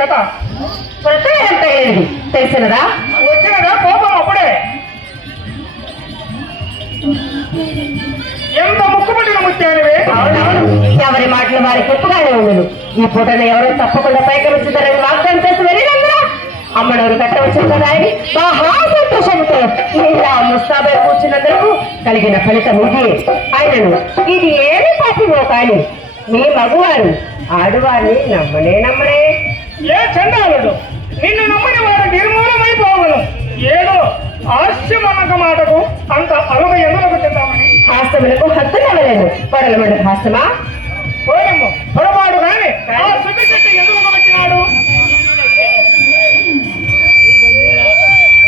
కథ ఎంత తెలిసినదా? వచ్చినదా కోపం అప్పుడే ఎంత ముక్కుపట్టిన ముత్యానివే. అవునవును, ఎవరి మాటలు వారి గొప్పగానే ఉండదు. ఈ పూటను ఎవరో తప్పకుండా పైకి వచ్చుతారని వాగ్దానం చేసి వెళ్ళినందున అమ్మనವರು కట్ట వచ్చింది కదా అని మహా సంతోషంతో ఇలా ముస్తాబై కూర్చున్నందుకు కలిగిన ఫలితం ఇది. ఆయనను ఇది ఏమి పాపమో కానీ మీ మగవారు ఆడువారిని నమ్మనే. ఏ చండాలుడు నిన్ను నమ్మని వాడు నిర్మూలమైపోవను. ఏదో హాస్యమనక మాటకు అంత అలుగ ఎందులకు చెందామని. హాస్యములకు హద్దులు అవ్వలేదు. పొడలమండు హాస్యమా పోయమ్మ పొరపాటు కానీ ఆ సుఖ